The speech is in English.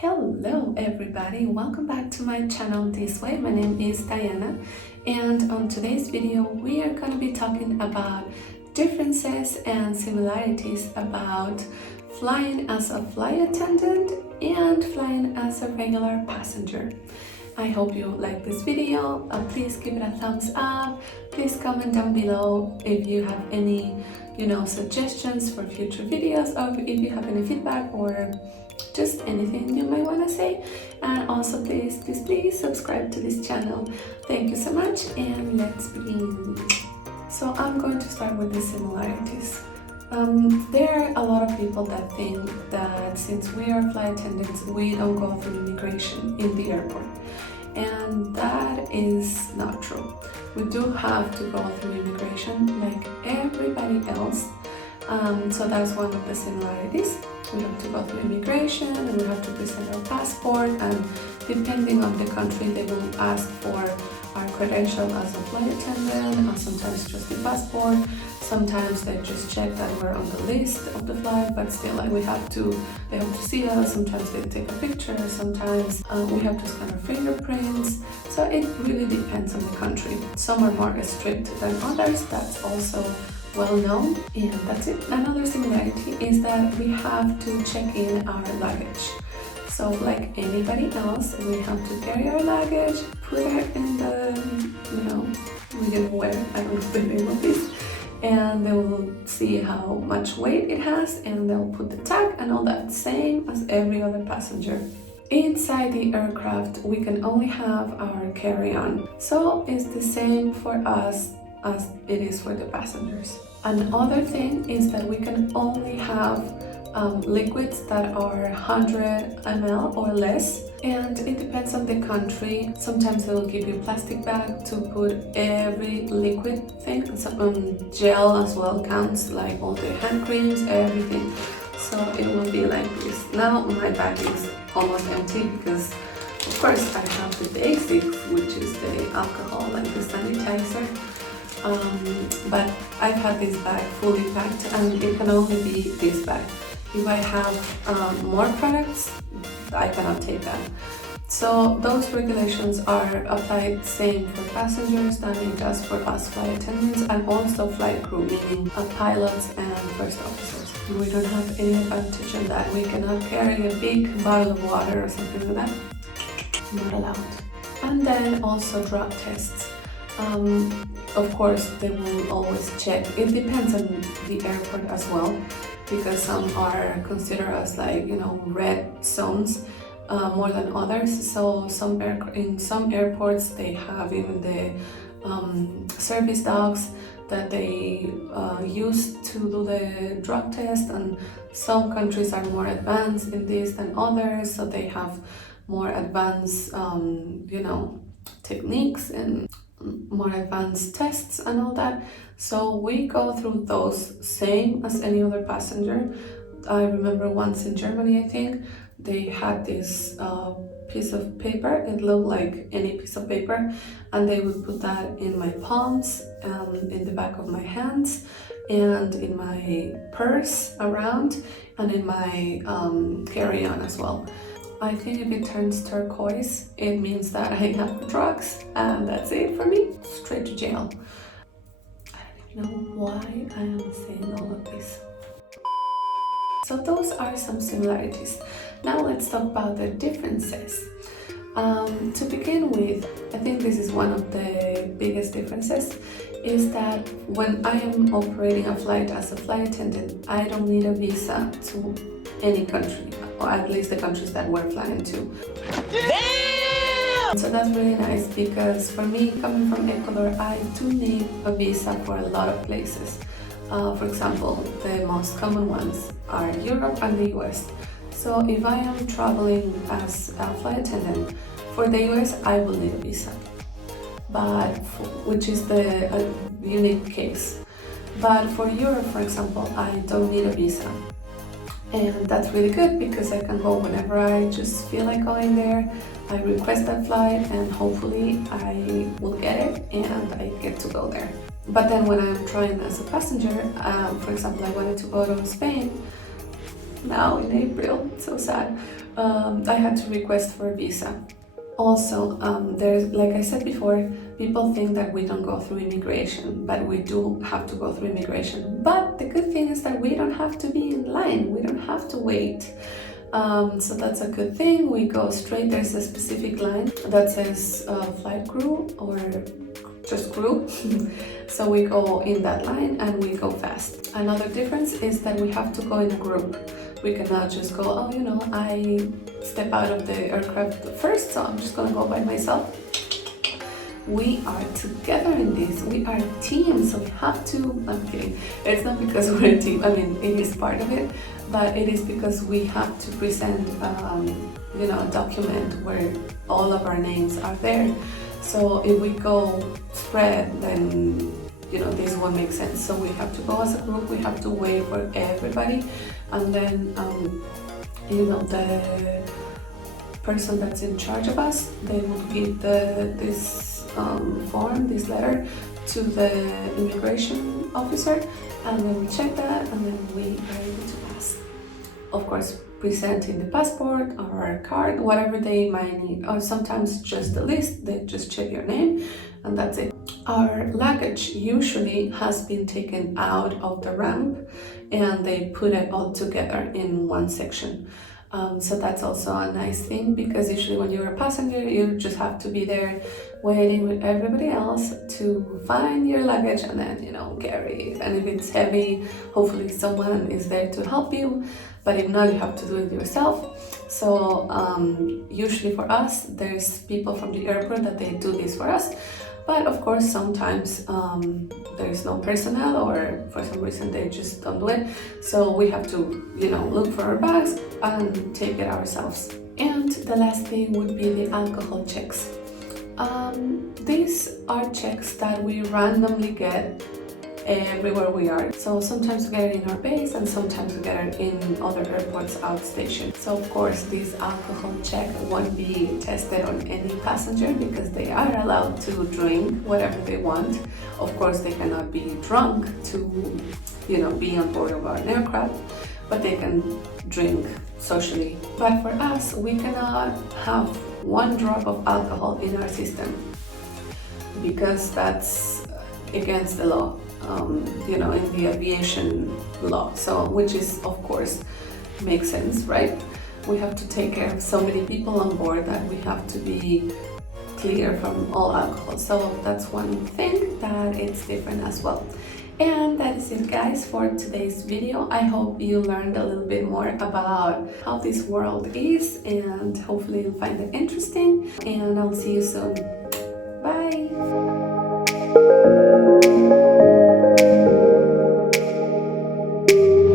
Hello everybody, welcome back to my channel This Way. My name is Diana, and on today's video we are going to be talking about differences and similarities about flying as a flight attendant and flying as a regular passenger. I hope you like this video. Please give it a thumbs up. Please comment down below if you have any suggestions for future videos, or if you have any feedback or just anything you might want to say. And also please subscribe to this channel. Thank you so much, and let's begin. So I'm going to start with the similarities. There are a lot of people that think that since we are flight attendants, we don't go through immigration in the airport. And that is not true. We do have to go through immigration like everybody else. So that's one of the similarities. We have to go through immigration and we have to present our passport, and depending on the country they will ask for our credential as a flight attendant, or sometimes just the passport. Sometimes they just check that we're on the list of the flight, but still they have to see us. Sometimes they take a picture, sometimes we have to scan our fingerprints. So it really depends on the country. Some are more strict than others, that's also well known. And that's it. Another similarity is that we have to check in our luggage. So like anybody else, we have to carry our luggage, put it in the, we didn't wear, I don't know the name of this, and they will see how much weight it has, and they'll put the tag and all that, same as every other passenger. Inside the aircraft, we can only have our carry-on. So it's the same for us as it is for the passengers. Another thing is that we can only have liquids that are 100 ml or less, and it depends on the country. Sometimes they will give you a plastic bag to put every liquid thing. Gel as well counts, like all the hand creams, everything. So it will be like this. Now my bag is almost empty because of course I have the basics, which is the alcohol, like the sanitizer. But I've had this bag fully packed, and it can only be this bag. If I have more products, I cannot take them. So those regulations are applied same for passengers than it does for us flight attendants, and also flight crew, meaning pilots and first officers. We don't have any advantage on that. We cannot carry a big bottle of water or something like that. Not allowed. And then also drug tests. Of course, they will always check. It depends on the airport as well, because some are considered as red zones more than others. So in some airports they have even the service dogs that they use to do the drug test, and some countries are more advanced in this than others, so they have more advanced techniques and more advanced tests and all that. So we go through those same as any other passenger. I remember once in Germany, I think, they had this piece of paper. It looked like any piece of paper, and they would put that in my palms, in the back of my hands, and in my purse around, and in my carry-on as well. I think if it turns turquoise, it means that I have drugs, and that's it for me. Straight to jail. I don't even know why I am saying all of this. So those are some similarities. Now let's talk about the differences. To begin with, I think this is one of the biggest differences, is that when I am operating a flight as a flight attendant, I don't need a visa to any country, or at least the countries that we're flying to. Damn! So that's really nice, because for me, coming from Ecuador, I do need a visa for a lot of places. For example, the most common ones are Europe and the US. So if I am traveling as a flight attendant for the US, I will need a visa, which is the unique case. But for Europe, for example, I don't need a visa. And that's really good, because I can go whenever I just feel like going there. I request that flight and hopefully I will get it and I get to go there. But then when I'm trying as a passenger, for example, I wanted to go to Spain now in April, so sad. I had to request for a visa. Also, there's, like I said before, people think that we don't go through immigration, but we do have to go through immigration. But the good thing is that we don't have to be in line, we don't have to wait. So that's a good thing. We go straight. There's a specific line that says flight crew or just crew. So we go in that line and we go fast. Another difference is that we have to go in a group. We cannot just go, oh, you know, I step out of the aircraft first, so I'm just gonna go by myself. We are together in this. We are a team, so we have to. I'm kidding. It's not because we're a team. I mean, it is part of it, but it is because we have to present, you know, a document where all of our names are there. So if we go spread, then you know this won't make sense. So we have to go as a group. We have to wait for everybody, and then you know the person that's in charge of us, they will give this form, this letter, to the immigration officer, and then we check that, and then we are able to pass. Of course, presenting the passport or our card, whatever they might need, or sometimes just the list. They just check your name, and that's it. Our luggage usually has been taken out of the ramp, and they put it all together in one section. So that's also a nice thing, because usually when you're a passenger, you just have to be there waiting with everybody else to find your luggage and then, you know, carry it. And if it's heavy, hopefully someone is there to help you, but if not, you have to do it yourself. So usually for us, there's people from the airport that they do this for us. But of course, sometimes there's no personnel, or for some reason they just don't do it. So we have to, you know, look for our bags and take it ourselves. And the last thing would be the alcohol checks. These are checks that we randomly get everywhere we are. So sometimes we get it in our base, and sometimes we get it in other airports outstation. So of course this alcohol check won't be tested on any passenger, because they are allowed to drink whatever they want. Of course they cannot be drunk to, you know, be on board of our aircraft, but they can drink socially. But for us, we cannot have one drop of alcohol in our system, because that's against the law. You know, in the aviation law, so which is, of course, makes sense, right? We have to take care of so many people on board that we have to be clear from all alcohol. So that's one thing that it's different as well. And that is it, guys, for today's video. I hope you learned a little bit more about how this world is, and hopefully you'll find it interesting, and I'll see you soon.